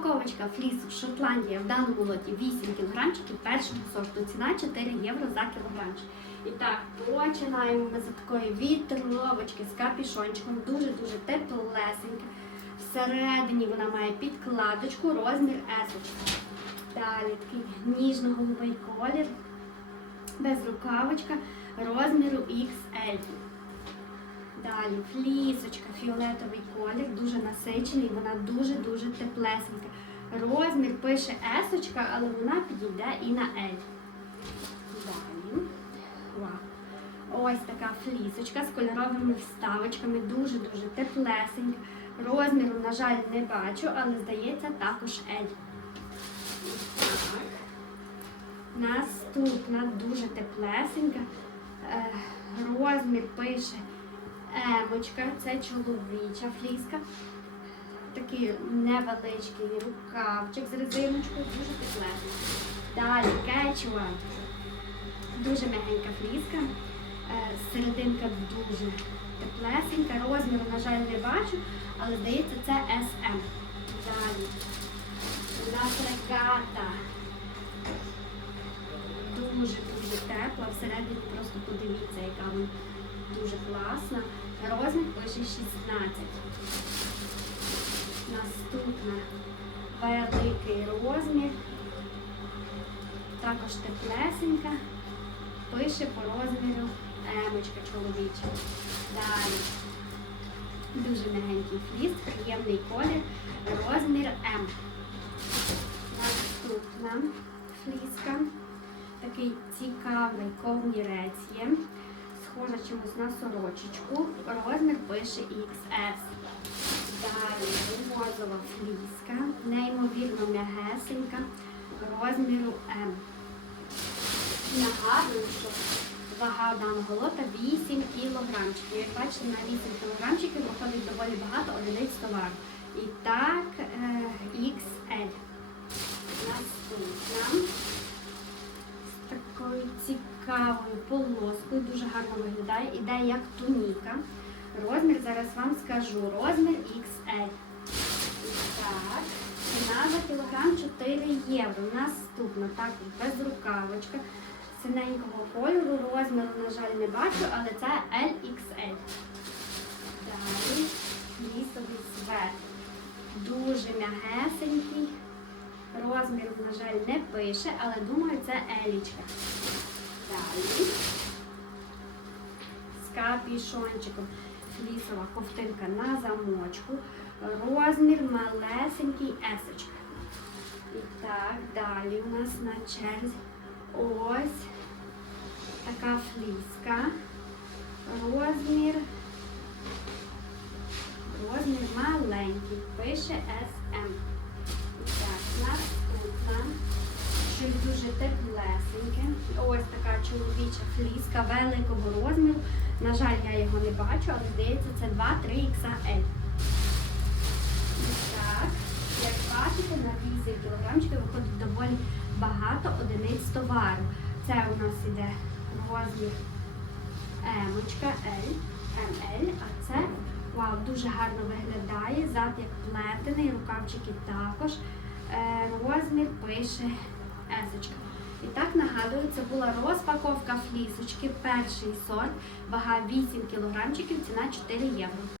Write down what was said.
Розпаковочка флісу Шотландія в даному лоті 8 кілограмчиків першого сорту. Ціна 4 євро за кілограмчик. І так, починаємо ми з такої вітровочки з капішончиком. Дуже-дуже теплесенька. Всередині вона має підкладочку, розмір S. Далі такий ніжно-голубий колір, без рукавочка, розміру XL. Далі флісочка, фіолетовий колір, дуже насичений, вона дуже-дуже теплесенька. Розмір пише есочка, але вона підійде і на L. Далі. Ось така флісочка з кольоровими вставочками, дуже-дуже теплесенька. Розміру, на жаль, не бачу, але здається також. Так. Наступна дуже теплесенька. Е, Розмір пише емочка, це чоловіча фліска. Такий невеличкий рукавчик з резиночкою, дуже теплесенький. Далі кетчуа. Дуже м'ягенька фліска. Е, Серединка дуже теплесенька. Розміру, на жаль, не бачу, але здається, це SM. Далі. У нас. Дуже-дуже тепла. Всередині просто подивіться, яка вона дуже класна. Розмір пише 16. Наступна великий розмір. Також теплесенька. Пише по розміру емочка чоловіча. Далі. Дуже мягенький фліс, приємний колір, розмір М. Наступна фліска. Такий цікавий ковнірець є. Схожа чимось на сорочечку. Розмір пише XS. Далі розова фліска. Неймовірно м'ягесенька. Розміру М. Нагадую, що вага даного лота 8 кілограмчиків. Як бачите, на 8 кілограмчиків виходить доволі багато одиниць товару. І так, е, XL. Наступна цікавою полоскою, дуже гарно виглядає. Іде як туніка. Розмір зараз вам скажу. Розмір XL. Так, ціна за кілограм 4 євро. Наступна також безрукавочка синенького кольору. Розміру, на жаль, не бачу, але це LXL. Далі лісовий сверх. Дуже м'ягесенький. Розміру, на жаль, не пише, але думаю, це елічка. Далі. З капішончиком. Флісова ковтинка на замочку. Розмір малесенький есочка. І так, далі у нас на черзі ось така фліска. Розмір. Розмір маленький. Пише SM. І так, наступна. Щось дуже теплесеньке. Чоловіча фліска великого розміру. На жаль, я його не бачу, але здається, це 2-3 XL. Так, як бачите, на 8 кілограмчиків виходить доволі багато одиниць товару. Це у нас іде розмір емочка L, ML, а це вау, дуже гарно виглядає. Зад як плетений, рукавчики також. Е, розмір пише есочка. І так нагадую, це була розпаковка флісочки, перший сорт, вага 8 кілограмчиків, ціна 4 євро.